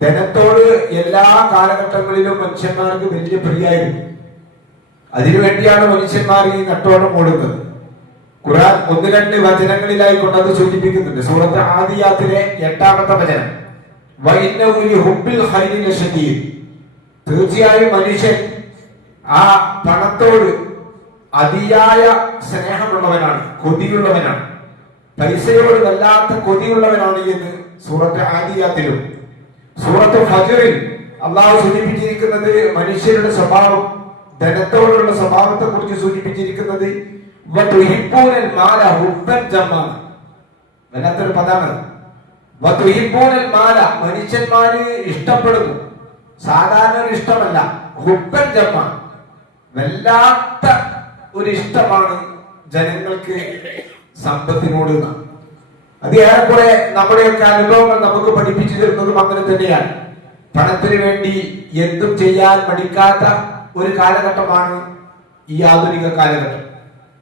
ധനത്തോട് എല്ലാ കാലഘട്ടങ്ങളിലും മനുഷ്യന്മാർക്ക് വലിയ പ്രിയായിരുന്നു. അതിനുവേണ്ടിയാണ് മനുഷ്യന്മാർ ഈ നട്ടോണം ഓടുന്നത്. ഖുർആൻ 1-2 വചനങ്ങളിലായി കൊണ്ടത് സൂചിപ്പിക്കുന്നുണ്ട്. സൂറത്ത് ആദിയാത്തിലെ 8-ാമത്തെ വചനം, വഇന്നഹു ലിഹുബ്ബിൽ ഖൈരി ലശദീദ്. തീർച്ചയായും മനുഷ്യൻ ആ പണത്തോട് അതിയായ സ്നേഹമുള്ളവനാണ്, കൊതിയുള്ളവനാണ്, പൈസയോട് വല്ലാത്ത കൊതിയുള്ളവനാണ് എന്ന് സൂറത്ത് ആദിയാത്തിലും സൂറത്ത് ഫജ്റിൽ അള്ളാഹു സൂചിപ്പിച്ചിരിക്കുന്നത് മനുഷ്യരുടെ സ്വഭാവം, ധനത്തോടുള്ള സ്വഭാവത്തെ കുറിച്ച് സൂചിപ്പിച്ചിരിക്കുന്നത് വല്ലാത്തൊരു പദമാണ്. മനുഷ്യന്മാര് ഇഷ്ടപ്പെടുന്നു, സാധാരണ ഒരു ഇഷ്ടമല്ല, ഹുബ്ബൻ ജമ്മ, വല്ലാത്ത ഒരു ഇഷ്ടമാണ് ജനങ്ങൾക്ക് സമ്പത്തിനോട്. അത് ഏറെക്കുറെ നമ്മുടെയൊക്കെ അനുഭവങ്ങൾ നമുക്ക് പഠിപ്പിച്ചു തരുന്നതും അങ്ങനെ തന്നെയാണ്. പണത്തിന് വേണ്ടി എന്തും ചെയ്യാൻ മടിക്കാത്ത ഒരു കാലഘട്ടമാണ് ഈ ആധുനിക കാലഘട്ടം.